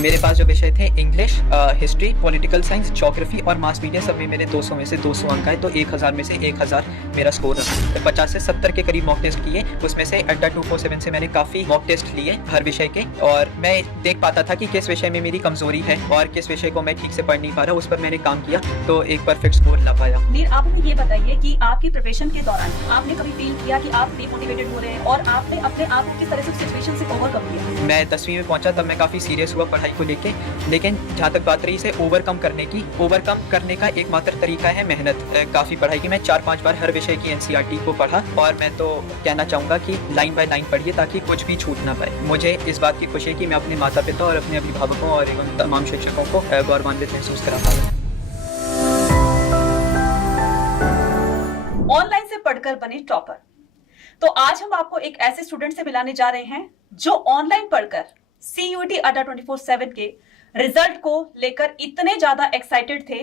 मेरे पास जो विषय थे English, history, political science, geography और मास मीडिया, सब में मेरे 200 में से 200 अंक आए, तो 1000 में से 1000 मेरा स्कोर रहा। 50 से 70 के करीब मॉक टेस्ट किए, उसमें से अड्डा 247 से मैंने काफ़ी मॉक टेस्ट लिए हर विषय के, और मैं देख पाता था कि किस विषय में मेरी कमजोरी है और किस विषय को मैं ठीक से पढ़ नहीं पा रहा, उस पर मैंने काम किया तो एक परफेक्ट स्कोर ला पाया। नीर, आप हमें ये बताइए कि आपकी प्रिपरेशन के दौरान आपने कभी फील किया कि आप डिमोटिवेटेड हो रहे हैं और आपने अपने आप को किस तरह से सिचुएशन से ओवरकम किया? मैं 10वीं में पहुंचा तब मैं काफ़ी सीरियस हुआ पढ़ाई को लेके, लेकिन जहाँ तक बात रही इसे ओवरकम करने का एकमात्र तरीका है मेहनत। काफ़ी पढ़ाई की, मैं 4-5 बार हर विषय की एनसीईआरटी को पढ़ा, और मैं तो कहना चाहूँगा कि लाइन बाय लाइन पढ़िए ताकि कुछ भी छूट ना पाए। मुझे इस बात की खुशी है कि मैं अपने माता पिता और अपने अभिभावकों और एवं तमाम शिक्षकों को गौरवान्वित महसूस करा पाया। ऑनलाइन से पढ़कर बने टॉपर। तो आज हम आपको एक ऐसे स्टूडेंट से मिलाने जा रहे हैं जो ऑनलाइन पढ़कर सीयूईटी अड्डा 24/7 के रिजल्ट को लेकर इतने ज्यादा एक्साइटेड थे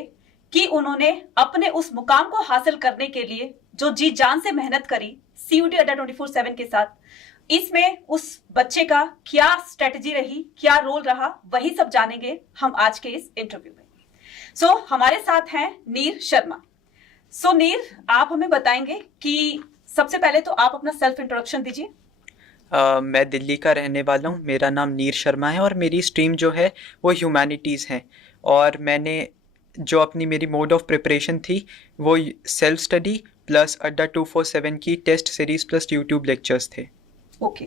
कि उन्होंने अपने उस मुकाम को हासिल करने के लिए जो जी जान से मेहनत करी सीयूईटी अड्डा 24/7 के साथ। इसमें उस बच्चे का क्या स्ट्रेटजी रही, क्या रोल रहा, वही सब जानेंगे हम आज के इस इंटरव्यू में। हमारे साथ हैं नीर शर्मा। नीर, आप हमें बताएंगे कि सबसे पहले तो आप अपना सेल्फ इंट्रोडक्शन दीजिए। मैं दिल्ली का रहने वाला हूँ, मेरा नाम नीर शर्मा है और मेरी स्ट्रीम जो है वो ह्यूमैनिटीज़ है, और मैंने जो अपनी मेरी मोड ऑफ प्रिपरेशन थी वो सेल्फ स्टडी प्लस अड्डा 247 की test series plus YouTube lectures थे। ओके।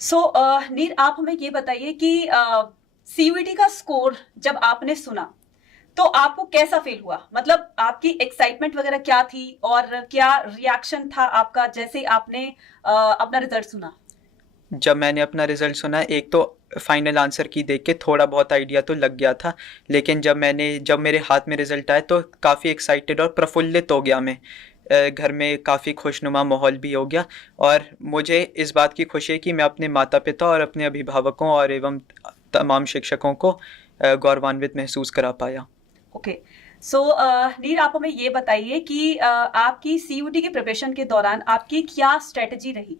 नीर, आप हमें ये बताइए कि सीयूईटी का स्कोर जब आपने सुना तो आपको कैसा फील हुआ? मतलब आपकी एक्साइटमेंट वगैरह क्या थी और क्या रिएक्शन था आपका जैसे आपने अपना रिजल्ट सुना? जब मैंने अपना रिज़ल्ट सुना, एक तो फाइनल आंसर की देख के थोड़ा बहुत आइडिया तो लग गया था, लेकिन जब मेरे हाथ में रिज़ल्ट आया तो काफ़ी एक्साइटेड और प्रफुल्लित हो गया मैं। घर में काफ़ी खुशनुमा माहौल भी हो गया, और मुझे इस बात की खुशी है कि मैं अपने माता पिता और अपने अभिभावकों और एवं तमाम शिक्षकों को गौरवान्वित महसूस करा पाया। ओके। नीर, आप हमें ये बताइए कि आपकी सीयूईटी की प्रिपरेशन के दौरान आपकी क्या स्ट्रेटजी रही?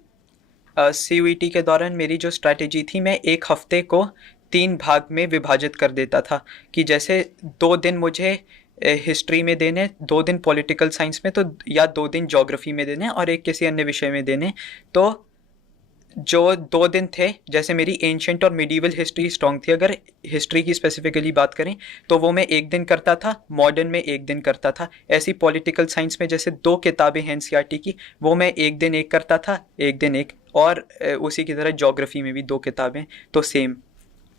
सीयूईटी के दौरान मेरी जो स्ट्रैटेजी थी, मैं एक हफ्ते को 3 भाग में विभाजित कर देता था, कि जैसे 2 दिन मुझे हिस्ट्री में देने, 2 दिन पॉलिटिकल साइंस में, तो या 2 दिन ज्योग्राफी में देने और एक किसी अन्य विषय में देने। तो जो 2 दिन थे, जैसे मेरी एंशंट और मिडीवल हिस्ट्री स्ट्रॉन्ग थी, अगर हिस्ट्री की स्पेसिफिकली बात करें तो वो मैं 1 दिन करता था, मॉडर्न में 1 दिन करता था। ऐसी पॉलिटिकल साइंस में जैसे 2 किताबें हैं एनसीईआरटी की, वो मैं 1 दिन 1 करता था, 1 दिन 1, और उसी की तरह ज्योग्राफी में भी 2 किताबें, तो सेम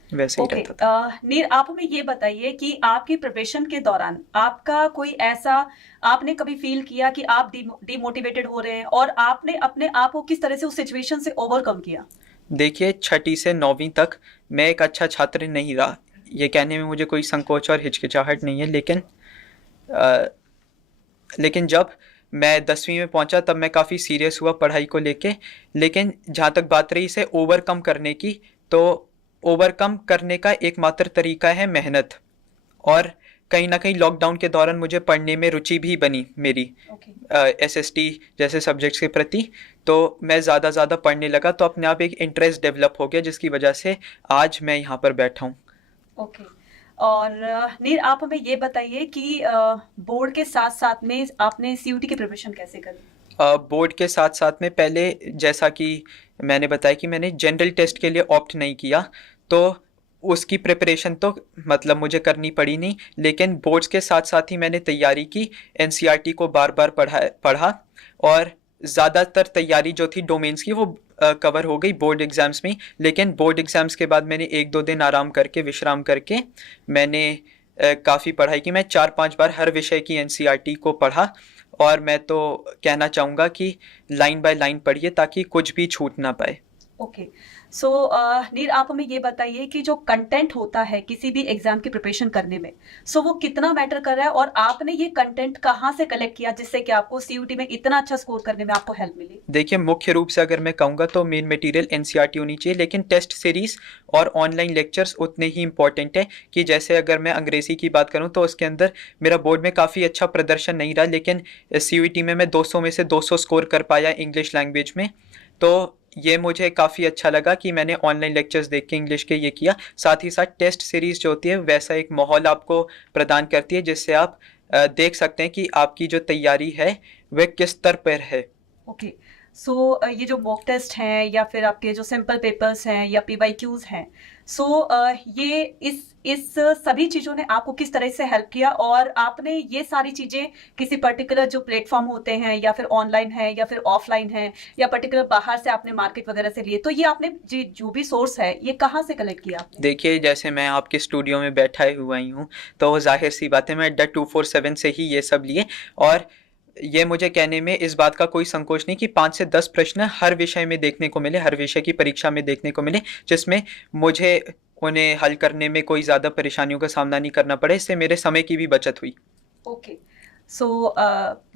वैसे ही रहता था। नीर, आप हमें ये बताइए कि आपकी प्रिपरेशन के दौरान आपका कोई ऐसा आपने कभी फील किया कि आप डिमोटिवेटेड हो रहे हैं और आपने अपने आप को किस तरह से उस सिचुएशन से ओवरकम किया? देखिए, 6ठी से 9वीं तक मैं एक अच्छा छात्र नहीं रहा, ये कहने में मुझे कोई संकोच और हिचकिचाहट नहीं है, लेकिन जब मैं 10वीं में पहुंचा तब मैं काफ़ी सीरियस हुआ पढ़ाई को लेके। लेकिन जहाँ तक बात रही इसे ओवरकम करने की, तो ओवरकम करने का एकमात्र तरीका है मेहनत, और कहीं ना कहीं लॉकडाउन के दौरान मुझे पढ़ने में रुचि भी बनी मेरी एसएसटी जैसे सब्जेक्ट्स के प्रति, तो मैं ज़्यादा पढ़ने लगा, तो अपने आप एक इंटरेस्ट डेवलप हो गया, जिसकी वजह से आज मैं यहाँ पर बैठा हूँ। ओके। और नीर, आप हमें ये बताइए कि बोर्ड के साथ साथ में आपने सीयूईटी की प्रिपरेशन कैसे करी? बोर्ड के साथ साथ में पहले, जैसा कि मैंने बताया कि मैंने जनरल टेस्ट के लिए ऑप्ट नहीं किया, तो उसकी प्रिपरेशन तो मतलब मुझे करनी पड़ी नहीं, लेकिन बोर्ड्स के साथ साथ ही मैंने तैयारी की, एनसीईआरटी को बार बार पढ़ा, और ज़्यादातर तैयारी जो थी डोमेन्स की वो कवर हो गई बोर्ड एग्ज़ाम्स में। लेकिन बोर्ड एग्ज़ाम्स के बाद मैंने 1-2 दिन विश्राम करके मैंने काफ़ी पढ़ाई की। मैं 4-5 बार हर विषय की एनसीईआरटी को पढ़ा, और मैं तो कहना चाहूँगा कि लाइन बाय लाइन पढ़िए ताकि कुछ भी छूट ना पाए। ओके। नीर, आप हमें ये बताइए कि जो कंटेंट होता है किसी भी एग्जाम की प्रिपरेशन करने में, वो कितना मैटर कर रहा है और आपने ये कंटेंट कहाँ से कलेक्ट किया जिससे कि आपको सीयूईटी में इतना अच्छा स्कोर करने में आपको हेल्प मिली? देखिए, मुख्य रूप से अगर मैं कहूँगा तो मेन मटेरियल एनसीईआरटी होनी चाहिए, लेकिन टेस्ट सीरीज और ऑनलाइन लेक्चर्स उतने ही इंपॉर्टेंट है। कि जैसे अगर मैं अंग्रेजी की बात करूँ तो उसके अंदर मेरा बोर्ड में काफ़ी अच्छा प्रदर्शन नहीं रहा, लेकिन सीयूईटी में मैं 200 में से 200 स्कोर कर पाया इंग्लिश लैंग्वेज में। तो ये मुझे काफ़ी अच्छा लगा कि मैंने ऑनलाइन लेक्चर्स देख के इंग्लिश के ये किया। साथ ही साथ टेस्ट सीरीज़ जो होती है वैसा एक माहौल आपको प्रदान करती है, जिससे आप देख सकते हैं कि आपकी जो तैयारी है वह किस स्तर पर है। ओके। सो ये जो मॉक टेस्ट हैं या फिर आपके जो सिंपल पेपर्स हैं या पीवाईक्यूज हैं, सो ये इस सभी चीज़ों ने आपको किस तरह से हेल्प किया, और आपने ये सारी चीज़ें किसी पर्टिकुलर जो प्लेटफॉर्म होते हैं या फिर ऑनलाइन है या फिर ऑफलाइन है या पर्टिकुलर बाहर से आपने मार्केट वगैरह से लिए, तो ये आपने जो भी सोर्स है ये कहाँ से कलेक्ट किया आपने? देखिए, जैसे मैं आपके स्टूडियो में बैठा हुआ ही हूँ, तो जाहिर सी बात है मैं अड्डा 247 से ही ये सब लिए। और ये मुझे कहने में इस बात का कोई संकोच नहीं कि 5 से 10 प्रश्न हर विषय में देखने को मिले, हर विषय की परीक्षा में देखने को मिले, जिसमें मुझे उन्हें हल करने में कोई ज़्यादा परेशानियों का सामना नहीं करना पड़े। इससे मेरे समय की भी बचत हुई। ओके। सो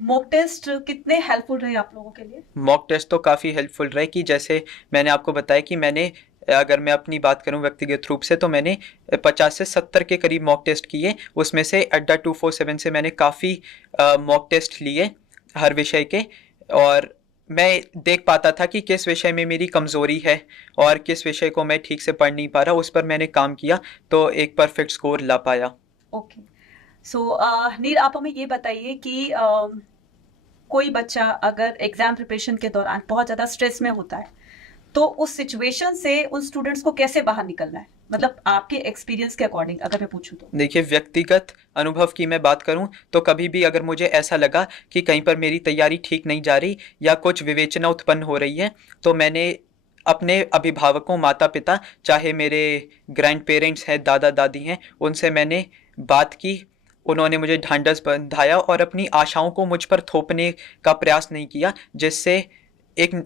मॉक टेस्ट कितने हेल्पफुल रहे आप लोगों के लिए? मॉक टेस्ट तो काफ़ी हेल्पफुल रहे कि जैसे मैंने आपको बताया कि मैंने, अगर मैं अपनी बात करूं व्यक्तिगत रूप से, तो मैंने 50 से 70 के करीब मॉक टेस्ट किए। उसमें से अड्डा 247 से मैंने काफ़ी मॉक टेस्ट लिए हर विषय के, और मैं देख पाता था कि किस विषय में मेरी कमज़ोरी है और किस विषय को मैं ठीक से पढ़ नहीं पा रहा। उस पर मैंने काम किया तो एक परफेक्ट स्कोर ला पाया। ओके। सो नीर, आप हमें ये बताइए कि कोई बच्चा अगर एग्जाम प्रिपरेशन के दौरान बहुत ज़्यादा स्ट्रेस में होता है, तो उस सिचुएशन से उन स्टूडेंट्स को कैसे बाहर निकलना है, मतलब आपके एक्सपीरियंस के अकॉर्डिंग अगर मैं पूछूं तो? देखिए, व्यक्तिगत अनुभव की मैं बात करूं तो कभी भी अगर मुझे ऐसा लगा कि कहीं पर मेरी तैयारी ठीक नहीं जा रही या कुछ विवेचना उत्पन्न हो रही है, तो मैंने अपने अभिभावकों, माता पिता, चाहे मेरे ग्रैंड पेरेंट्स हैं, दादा दादी हैं, उनसे मैंने बात की। उन्होंने मुझे ढांढस बंधाया और अपनी आशाओं को मुझ पर थोपने का प्रयास नहीं किया, जिससे एक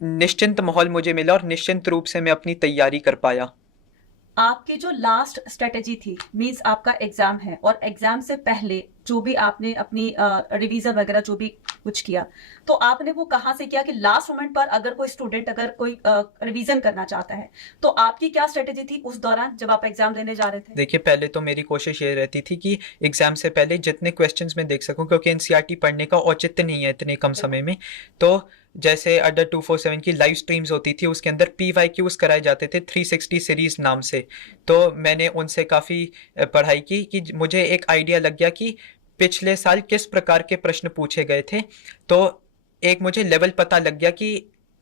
निश्चिंत माहौल मुझे मिला और निश्चिंत रूप से मैं अपनी तैयारी कर पाया। आपकी जो लास्ट स्ट्रेटेजी थी, मींस आपका एग्जाम है और एग्जाम से पहले जो भी आपने अपनी रिवीजन वगैरह जो भी कुछ किया, तो आपने वो कहाँ से किया कि लास्ट मोमेंट पर अगर कोई स्टूडेंट अगर कोई रिवीजन करना चाहता है, तो आपकी क्या स्ट्रेटेजी थी उस दौरान जब आप एग्जाम देने जा रहे थे? देखिए, पहले तो मेरी कोशिश ये रहती थी कि एग्जाम से पहले जितने क्वेश्चंस मैं देख सकूं, क्योंकि एनसीईआरटी पढ़ने का औचित्य नहीं है इतने कम समय में। तो जैसे अड्डा 247 की लाइव स्ट्रीम्स होती थी, उसके अंदर पीवाईक्यूज कराए जाते थे 360 सीरीज नाम से। तो मैंने उनसे काफ़ी पढ़ाई की कि मुझे एक आइडिया लग गया कि पिछले साल किस प्रकार के प्रश्न पूछे गए थे। तो एक मुझे लेवल पता लग गया कि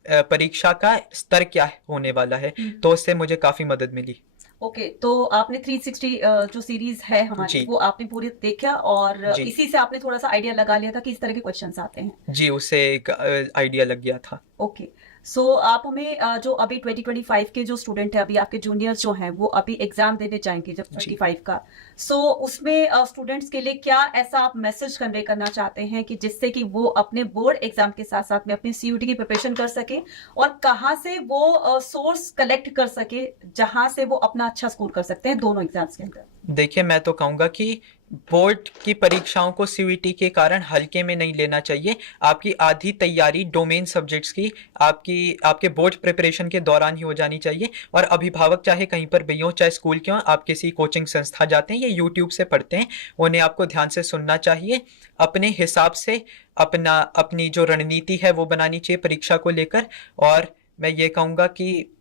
परीक्षा का स्तर क्या होने वाला है। तो उससे मुझे काफ़ी मदद मिली। ओके। तो आपने 360 जो सीरीज है हमारी, जी वो आपने पूरी देखा और जी इसी से आपने थोड़ा सा आइडिया लगा लिया था कि इस तरह के क्वेश्चंस आते हैं? जी, उससे एक आइडिया लग गया था। ओके। सो आप हमें जो अभी 2025 के जो स्टूडेंट है, अभी आपके जूनियर्स जो हैं वो अभी एग्जाम देने जाएंगे जब जी 25 का, सो उसमें स्टूडेंट्स के लिए क्या ऐसा आप मैसेज कन्वे करना चाहते हैं कि जिससे कि वो अपने बोर्ड एग्जाम के साथ साथ में अपनी सीयूटी की प्रिपरेशन कर सके, और कहाँ से वो सोर्स कलेक्ट कर सके जहां से वो अपना अच्छा स्कोर कर सकते हैं दोनों एग्जाम्स के अंदर? देखिए, मैं तो कहूँगा कि बोर्ड की परीक्षाओं को सीयूईटी के कारण हल्के में नहीं लेना चाहिए। आपकी आधी तैयारी डोमेन सब्जेक्ट्स की आपके बोर्ड प्रिपरेशन के दौरान ही हो जानी चाहिए। और अभिभावक चाहे कहीं पर भी हों, चाहे स्कूल के हों, आप किसी कोचिंग संस्था जाते हैं या यूट्यूब से पढ़ते हैं, उन्हें आपको ध्यान से सुनना चाहिए। अपने हिसाब से अपनी जो रणनीति है वो बनानी चाहिए परीक्षा को लेकर। और मैं ये कहूँगा कि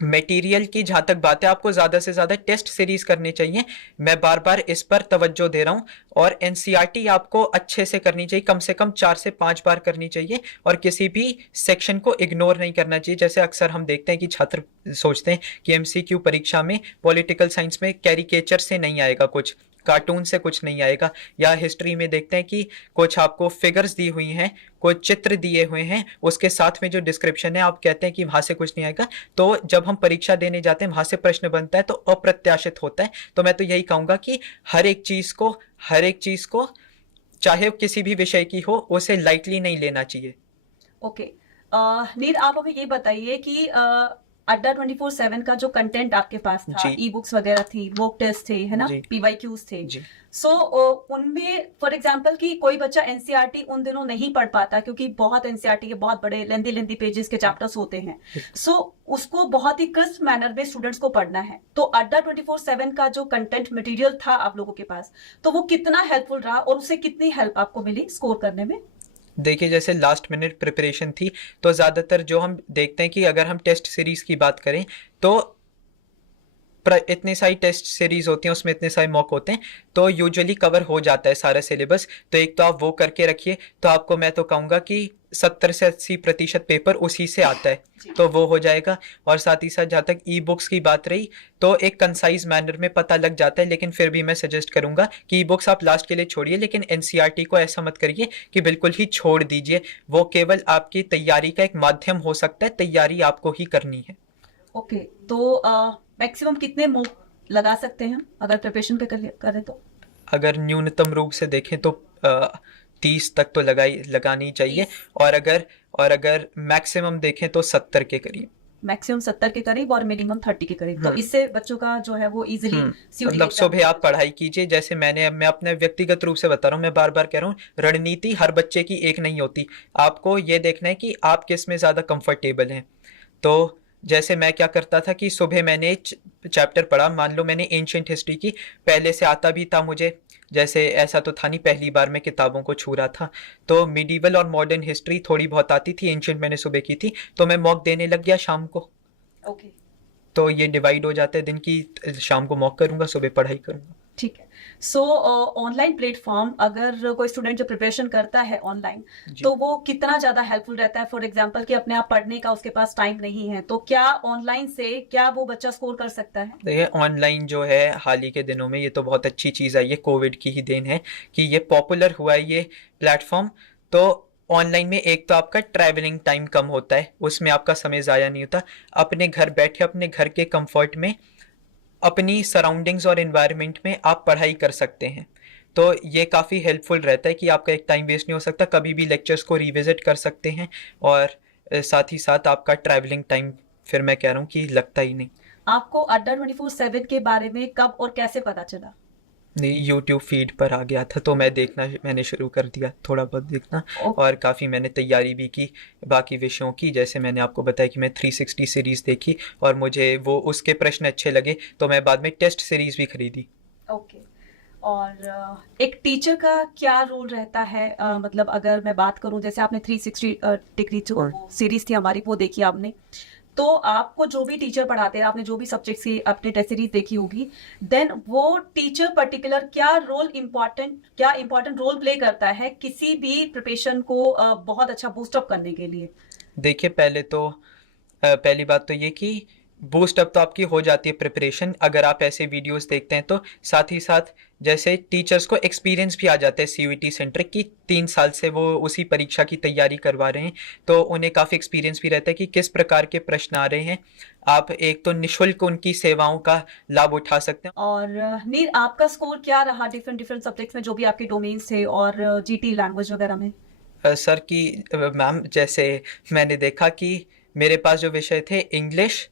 मटेरियल की जहाँ तक बात है, आपको ज़्यादा से ज़्यादा टेस्ट सीरीज करनी चाहिए। मैं बार बार इस पर तवज्जो दे रहा हूँ। और एनसीईआरटी आपको अच्छे से करनी चाहिए, कम से कम 4 से 5 बार करनी चाहिए, और किसी भी सेक्शन को इग्नोर नहीं करना चाहिए। जैसे अक्सर हम देखते हैं कि छात्र सोचते हैं कि एमसीक्यू परीक्षा में पॉलिटिकल साइंस में कैरिकेचर से नहीं आएगा, कुछ कार्टून से कुछ नहीं आएगा, या हिस्ट्री में देखते हैं कि कुछ आपको फिगर्स दी हुई हैं, कुछ चित्र दिए हुए हैं, उसके साथ में जो डिस्क्रिप्शन है आप कहते हैं कि वहाँ से कुछ नहीं आएगा। तो जब हम परीक्षा देने जाते हैं, वहाँ से प्रश्न बनता है तो अप्रत्याशित होता है। तो मैं तो यही कहूँगा कि हर एक चीज़ को चाहे किसी भी विषय की हो, उसे लाइटली नहीं लेना चाहिए। ओके। नीर, आप हमें ये बताइए कि अड्डा 24/7 का जो कंटेंट आपके पास था, ई बुक्स वगैरह थी, मॉक टेस्ट थे, है ना, पीवाईक्यूज थे, सो उनमें फॉर एग्जांपल कि कोई बच्चा एनसीईआरटी उन दिनों नहीं पढ़ पाता क्योंकि बहुत एनसीईआरटी के बहुत बड़े लेंदी पेजेस के चैप्टर्स होते हैं, सो उसको बहुत ही क्रिस्प मैनर में स्टूडेंट्स को पढ़ना है। तो अड्डा 24/7 का जो कंटेंट मटेरियल था आप लोगों के पास, तो वो कितना हेल्पफुल रहा और उससे कितनी हेल्प आपको मिली स्कोर करने में? देखिए जैसे लास्ट मिनट प्रिपरेशन थी, तो ज़्यादातर जो हम देखते हैं कि अगर हम टेस्ट सीरीज़ की बात करें तो इतनी सारी टेस्ट सीरीज होती हैं, उसमें इतने सारे मॉक होते हैं, तो यूजुअली कवर हो जाता है सारा सिलेबस। तो एक तो आप वो करके रखिए, तो आपको मैं तो कहूँगा कि 70 से 80% पेपर उसी से आता है, तो वो हो जाएगा। और साथ ही साथ जहाँ तक ई बुक्स की बात रही, तो एक कंसाइज मैनर में पता लग जाता है, लेकिन फिर भी मैं सजेस्ट करूंगा कि ई बुक्स आप लास्ट के लिए छोड़िए, लेकिन एनसीईआरटी को ऐसा मत करिए कि बिल्कुल ही छोड़ दीजिए। वो केवल आपकी तैयारी का एक माध्यम हो सकता है, तैयारी आपको ही करनी है। ओके, तो मैक्सिमम कितने मॉक लगा सकते हैं अगर प्रिपरेशन पे करें तो? अगर न्यूनतम रूप से देखें तो 30 तक तो लगानी चाहिए। 30? और अगर मैक्सिमम देखें तो 70 के करीब। मैक्सिमम 70 के करीब और मिनिमम 30 के करीब, तो इससे बच्चों का जो है वो इजीली मतलब सुबह आप पढ़ाई कीजिए, जैसे मैं अपने व्यक्तिगत रूप से बता रहा हूँ, मैं बार बार कह रहा हूँ, रणनीति हर बच्चे की एक नहीं होती। आपको ये देखना है कि आप किस में ज़्यादा कंफर्टेबल हैं। तो जैसे मैं क्या करता था कि सुबह मैंने चैप्टर पढ़ा, मान लो मैंने एंशियंट हिस्ट्री की, पहले से आता भी था मुझे, जैसे ऐसा तो था नहीं पहली बार मैं किताबों को छू रहा था, तो मिडीवल और मॉडर्न हिस्ट्री थोड़ी बहुत आती थी, एंशियंट मैंने सुबह की थी, तो मैं मॉक देने लग गया शाम को। ओके, तो ये डिवाइड हो जाता है दिन की, शाम को मॉक करूंगा, सुबह पढ़ाई करूंगा। ठीक है। सो ऑनलाइन प्लेटफॉर्म, अगर कोई स्टूडेंट जो प्रिपरेशन करता है ऑनलाइन, तो वो कितना ज्यादा हेल्पफुल रहता है? फॉर एग्जांपल कि अपने आप पढ़ने का उसके पास टाइम नहीं है, तो क्या ऑनलाइन से क्या वो बच्चा स्कोर कर सकता है? देखिए ऑनलाइन जो है हाल ही के दिनों में ये तो बहुत अच्छी चीज़ आई है, कोविड की ही देन है कि ये पॉपुलर हुआ है ये प्लेटफॉर्म। तो ऑनलाइन में एक तो आपका ट्रैवलिंग टाइम कम होता है, उसमें आपका समय ज़ाया नहीं होता, अपने घर बैठे अपने घर के कंफर्ट में अपनी सराउंडिंग्स और इन्वायरमेंट में आप पढ़ाई कर सकते हैं। तो ये काफ़ी हेल्पफुल रहता है कि आपका एक टाइम वेस्ट नहीं हो सकता, कभी भी लेक्चर्स को रिविजिट कर सकते हैं। और साथ ही साथ आपका ट्रैवलिंग टाइम फिर मैं कह रहा हूँ कि लगता ही नहीं। आपको अड्डा 24/7 के बारे में कब और कैसे पता चला? नहीं, यूट्यूब फीड पर आ गया था, तो मैंने शुरू कर दिया थोड़ा बहुत देखना। और काफ़ी मैंने तैयारी भी की बाकी विषयों की, जैसे मैंने आपको बताया कि मैं 360 सीरीज़ देखी और मुझे वो उसके प्रश्न अच्छे लगे, तो मैं बाद में टेस्ट सीरीज़ भी खरीदी। ओके। और एक टीचर का क्या रोल रहता है? मतलब अगर मैं बात करूं, जैसे आपने 360 डिग्री जो सीरीज थी हमारी वो देखी आपने, तो आपको जो भी टीचर पढ़ाते हैं, आपने जो भी सब्जेक्ट्स की अपने टेस्ट सीरीज देखी होगी, देन वो टीचर पर्टिकुलर क्या इम्पोर्टेंट रोल प्ले करता है किसी भी प्रिपरेशन को बहुत अच्छा बूस्टअप करने के लिए? देखिए पहली बात तो ये कि बूस्ट अप तो आपकी हो जाती है प्रिपरेशन, अगर आप ऐसे वीडियोस देखते हैं तो। साथ ही साथ जैसे टीचर्स को एक्सपीरियंस भी आ जाता है सीयूईटी सेंट्रिक की, 3 साल से वो उसी परीक्षा की तैयारी करवा रहे हैं, तो उन्हें काफ़ी एक्सपीरियंस भी रहता है कि किस प्रकार के प्रश्न आ रहे हैं। आप एक तो निःशुल्क उनकी सेवाओं का लाभ उठा सकते हैं। और नीर, आपका स्कोर क्या रहा डिफरेंट सब्जेक्ट्स में जो भी आपके डोमेन्स थे और जीटी लैंग्वेज वगैरह में? सर की मैम, जैसे मैंने देखा कि मेरे पास जो विषय थे English,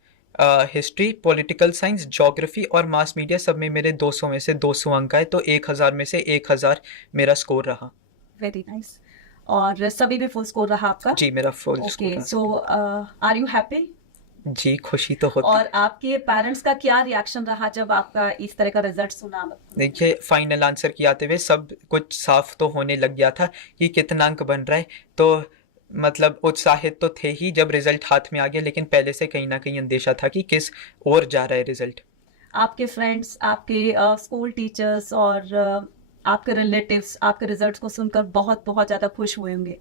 history, political science, geography और मास मीडिया, सब में मेरे 200 में से 200 अंक आए, तो 1000 में से 1000 मेरा स्कोर रहा। Very nice. और सभी में फुल स्कोर रहा आपका? जी मेरा फुल स्कोर ओके, रहा। सो आर यू हैप्पी? जी खुशी तो होती और है। आपके पेरेंट्स का क्या रिएक्शन रहा जब आपका इस तरह का रिजल्ट सुना? देखिए फाइनल आंसर की आते हुए सब कुछ साफ तो होने लग गया था कि कितना अंक बन रहा है, तो मतलब उत्साहित तो थे ही जब रिजल्ट हाथ में आ गया, लेकिन पहले से कहीं ना कहीं अंदेशा था कि किस ओर जा रहा है रिजल्ट। आपके फ्रेंड्स, आपके स्कूल टीचर्स और आपके रिलेटिव्स आपके रिजल्ट्स को सुनकर बहुत बहुत ज्यादा खुश हुए होंगे,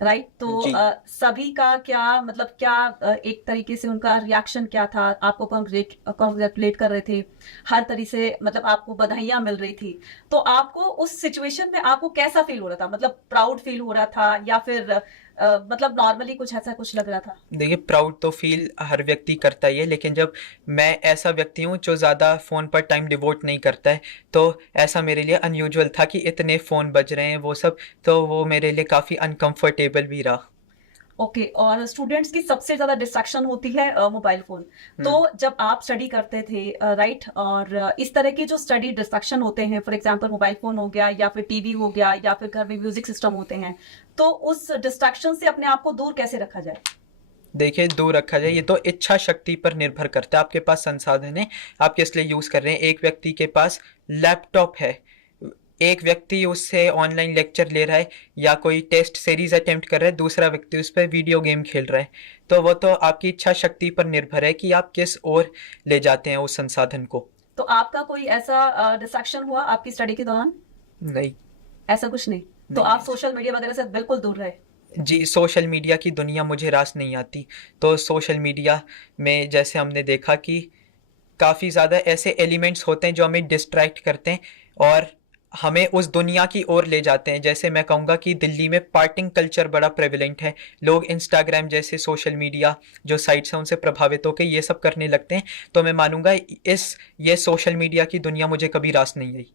राइट? तो जी। सभी का क्या मतलब क्या एक तरीके से उनका रिएक्शन क्या था? आपको कॉन्ग्रेचुलेट कर रहे थे, हर तरीके से मतलब आपको बधाइयां मिल रही थी, तो आपको उस सिचुएशन में आपको कैसा फील हो रहा था? मतलब प्राउड फील हो रहा था या फिर मतलब नॉर्मली कुछ ऐसा कुछ लग रहा था? देखिए प्राउड तो फील हर व्यक्ति करता ही है, लेकिन जब मैं ऐसा व्यक्ति हूँ जो ज़्यादा फ़ोन पर टाइम डिवोट नहीं करता है, तो ऐसा मेरे लिए अनयूजुअल था कि इतने फ़ोन बज रहे हैं वो सब, तो वो मेरे लिए काफ़ी अनकंफर्टेबल भी रहा। ओके। और स्टूडेंट्स की सबसे ज्यादा डिस्ट्रैक्शन होती है मोबाइल फोन। तो जब आप स्टडी करते थे, राइट, और इस तरह के जो स्टडी डिस्ट्रैक्शन होते हैं, फॉर एग्जांपल मोबाइल फोन हो गया या फिर टीवी हो गया या फिर घर में म्यूजिक सिस्टम होते हैं, तो उस डिस्ट्रैक्शन से अपने आप को दूर कैसे रखा जाए? देखिए दूर रखा जाए ये तो इच्छा शक्ति पर निर्भर करता है, आपके पास संसाधन है, आप किस लिए यूज़ कर रहे हैं। एक व्यक्ति के पास लैपटॉप है, एक व्यक्ति उससे ऑनलाइन लेक्चर ले रहा है या कोई टेस्ट सीरीज अटेम्प्ट कर रहा है, दूसरा व्यक्ति उस पर वीडियो गेम खेल रहा है। तो वो तो आपकी इच्छा शक्ति पर निर्भर है कि आप किस ओर ले जाते हैं उस संसाधन को। तो आपका कोई ऐसा डिस्ट्रैक्शन हुआ आपकी स्टडी के दौरान? नहीं। ऐसा कुछ नहीं? तो नहीं। आप सोशल मीडिया वगैरह से बिल्कुल दूर रहे? जी, सोशल मीडिया की दुनिया मुझे रास नहीं आती। तो सोशल मीडिया में जैसे हमने देखा कि काफ़ी ज़्यादा ऐसे एलिमेंट्स होते हैं जो हमें डिस्ट्रैक्ट करते हैं और हमें उस दुनिया की ओर ले जाते हैं। जैसे मैं कहूँगा कि दिल्ली में पार्टिंग कल्चर बड़ा प्रेवलेंट है। लोग इंस्टाग्राम जैसे सोशल मीडिया जो साइट्स हैं उनसे प्रभावित होकर ये सब करने लगते हैं। तो मैं मानूंगा ये सोशल मीडिया की दुनिया मुझे कभी रास नहीं आई।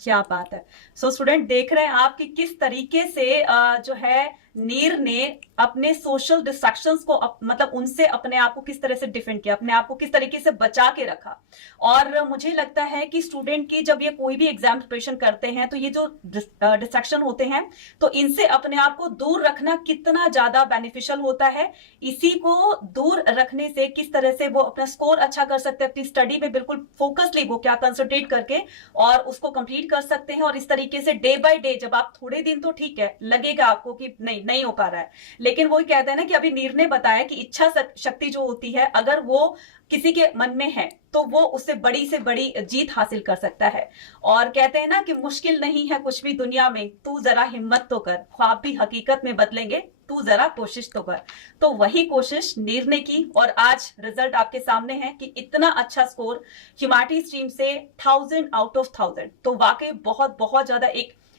क्या बात है। सो स्टूडेंट देख रहे हैं आप कि किस तरीके से जो है नीर ने अपने सोशल डिस्ट्रैक्शंस को मतलब उनसे अपने आप को किस तरह से डिफेंड किया, अपने आप को किस तरीके से बचा के रखा। और मुझे लगता है कि स्टूडेंट की जब ये कोई भी एग्जाम प्रिपरेशन करते हैं तो ये जो डिस्ट्रैक्शन होते हैं तो इनसे अपने आप को दूर रखना कितना ज्यादा बेनिफिशियल होता है। इसी को दूर रखने से किस तरह से वो अपना स्कोर अच्छा कर सकते हैं, अपनी स्टडी में बिल्कुल फोकसली वो क्या कंसंट्रेट करके और उसको कंप्लीट कर सकते हैं। और इस तरीके से डे बाय डे जब आप थोड़े दिन तो ठीक है लगेगा आपको कि नहीं हो पा रहा है, लेकिन वही कहते हैं ना कि अभी नीर ने बताया कि इच्छा शक्ति जो होती है अगर वो किसी के मन में है तो वो उससे बड़ी से बड़ी जीत हासिल कर सकता है। और कहते हैं ना कि मुश्किल नहीं है कुछ भी दुनिया में, तू जरा हिम्मत तो कर, ख्वाब भी हकीकत में बदलेंगे, तू जरा कोशिश तो कर। तो वही कोशिश नीर ने की और आज रिजल्ट आपके सामने है कि इतना अच्छा स्कोर ह्यूमैनिटी स्ट्रीम से 1000 आउट ऑफ 1000। तो वाकई बहुत बहुत ज्यादा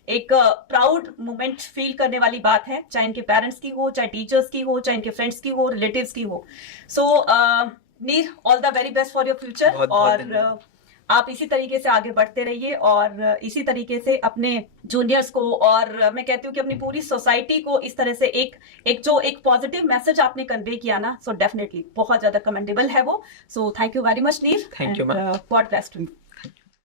एक प्राउड मोमेंट फील करने वाली बात है, चाहे इनके पेरेंट्स की हो, चाहे टीचर्स की हो, चाहे इनके फ्रेंड्स की हो, रिलेटिव्स की हो। सो नीर, all the very best for your future. और आप इसी तरीके से आगे बढ़ते रहिए और इसी तरीके से अपने जूनियर्स को और मैं कहती हूँ कि अपनी पूरी सोसाइटी को इस तरह से एक पॉजिटिव मैसेज आपने कन्वे किया ना, सो डेफिनेटली बहुत ज्यादा कमेंडेबल है वो। So thank you very much Neer. Thank you ma'am. God bless you.